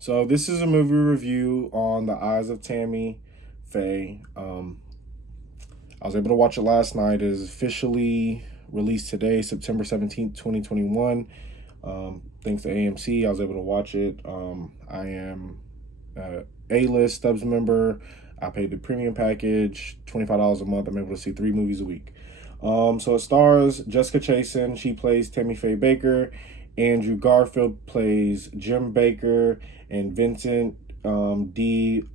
So this is a movie review on The Eyes of Tammy Faye. I was able to watch it last night. It is officially released today, September 17th, 2021. Thanks to AMC, I was able to watch it. I am a A-list Stubs member. I paid the premium package, $25 a month. I'm able to see 3 movies a week. So it stars Jessica Chastain. She plays Tammy Faye Bakker. Andrew Garfield plays Jim Bakker, and Vincent D'Onofrio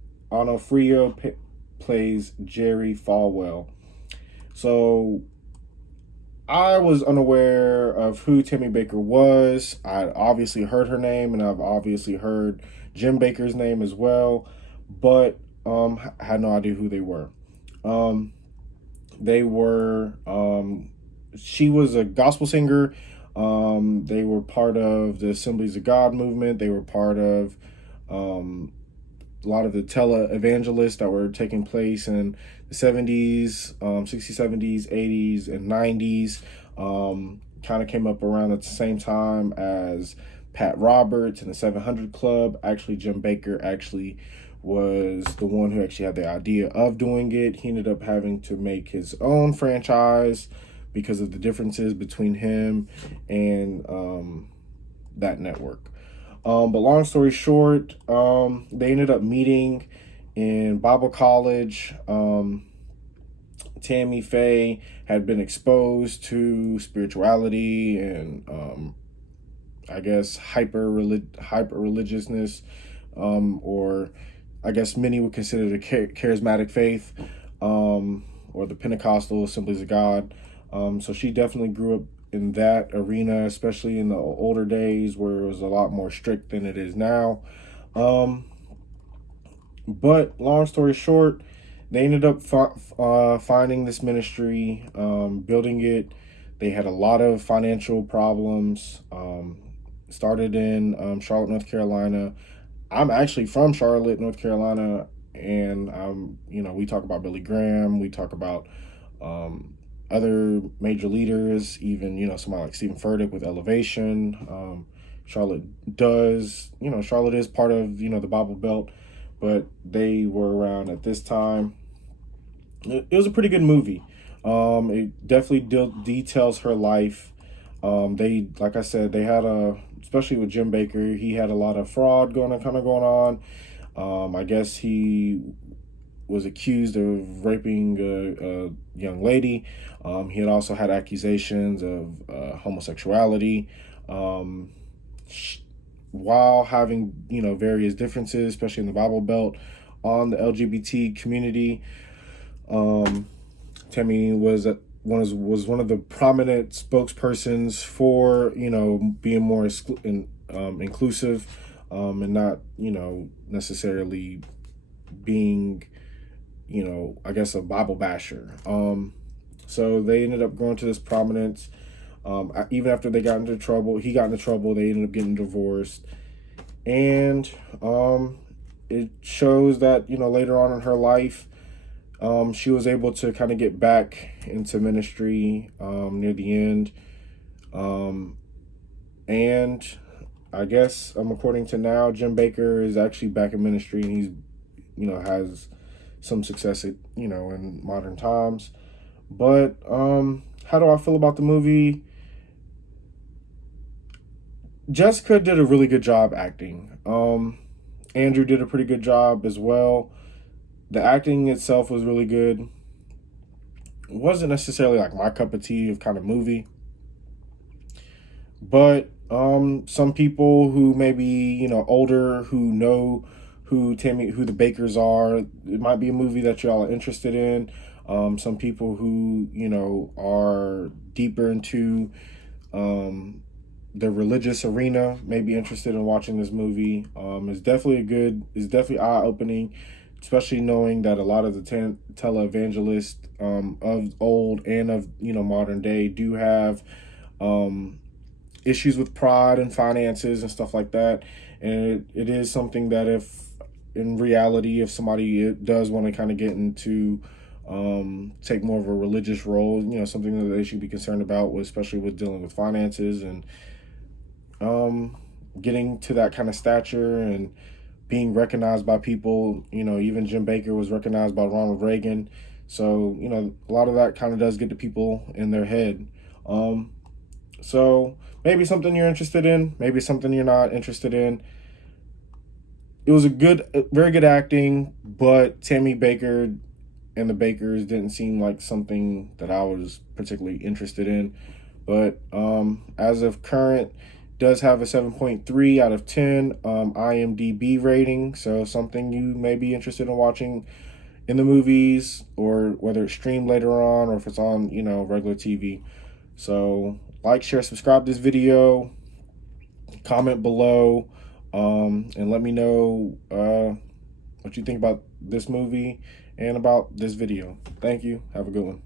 plays Jerry Falwell. So I was unaware of who Tammy Bakker was. I'd obviously heard her name, and I've obviously heard Jim Bakker's name as well, but had no idea who they were. They were she was a gospel singer. They were part of the Assemblies of God movement. They were part of a lot of the televangelists that were taking place in the 70s, 60s, 70s, 80s, and 90s. Kind of came up around at the same time as Pat Roberts and the 700 Club. Actually, Jim Bakker actually was the one who actually had the idea of doing it. He ended up having to make his own franchise because of the differences between him and that network. But long story short, they ended up meeting in Bible college. Tammy Faye had been exposed to spirituality and I guess hyper religiousness, or I guess many would consider the charismatic faith, or the Pentecostal Assemblies of God. So she definitely grew up in that arena, especially in the older days where it was a lot more strict than it is now. But long story short, they ended up finding this ministry, building it. They had a lot of financial problems. Started in Charlotte, North Carolina. I'm actually from Charlotte, North Carolina, and we talk about Billy Graham. We talk about other major leaders, even, somebody like Stephen Furtick with Elevation. Charlotte is part of, the Bible Belt, but they were around at this time. It was a pretty good movie. It definitely details her life. Like I said, they had especially with Jim Bakker, he had a lot of fraud going on. I guess he was accused of raping a young lady. He had also had accusations of homosexuality, while having various differences, especially in the Bible Belt, on the LGBT community. Tammy was one of the prominent spokespersons for being more inclusive, and not necessarily being I guess a Bible basher. So they ended up going to this prominence. Even after he got into trouble, they ended up getting divorced. And it shows that, later on in her life, she was able to kind of get back into ministry near the end. And I guess, according to now, Jim Bakker is actually back in ministry, and he's, has some success in modern times. But how do I feel about the movie? Jessica did a really good job acting. Andrew did a pretty good job as well. The acting itself was really good. It wasn't necessarily like my cup of tea of kind of movie. But some people who maybe, older, who know who the Bakkers are, it might be a movie that y'all are interested in. Some people who, are deeper into the religious arena may be interested in watching this movie. It's definitely eye-opening, especially knowing that a lot of the televangelists of old and of modern day do have issues with pride and finances and stuff like that. And it is something that if somebody does want to kind of get into take more of a religious role, something that they should be concerned about, especially with dealing with finances and getting to that kind of stature and being recognized by people. Even Jim Bakker was recognized by Ronald Reagan. So, a lot of that kind of does get to people in their head. So maybe something you're interested in, maybe something you're not interested in. It was very good acting, but Tammy Bakker and the Bakkers didn't seem like something that I was particularly interested in. But as of current, does have a 7.3 out of 10 IMDb rating. So something you may be interested in watching in the movies, or whether it's streamed later on or if it's on, regular TV. So like, share, subscribe to this video, comment below, and let me know what you think about this movie and about this video. Thank you. Have a good one.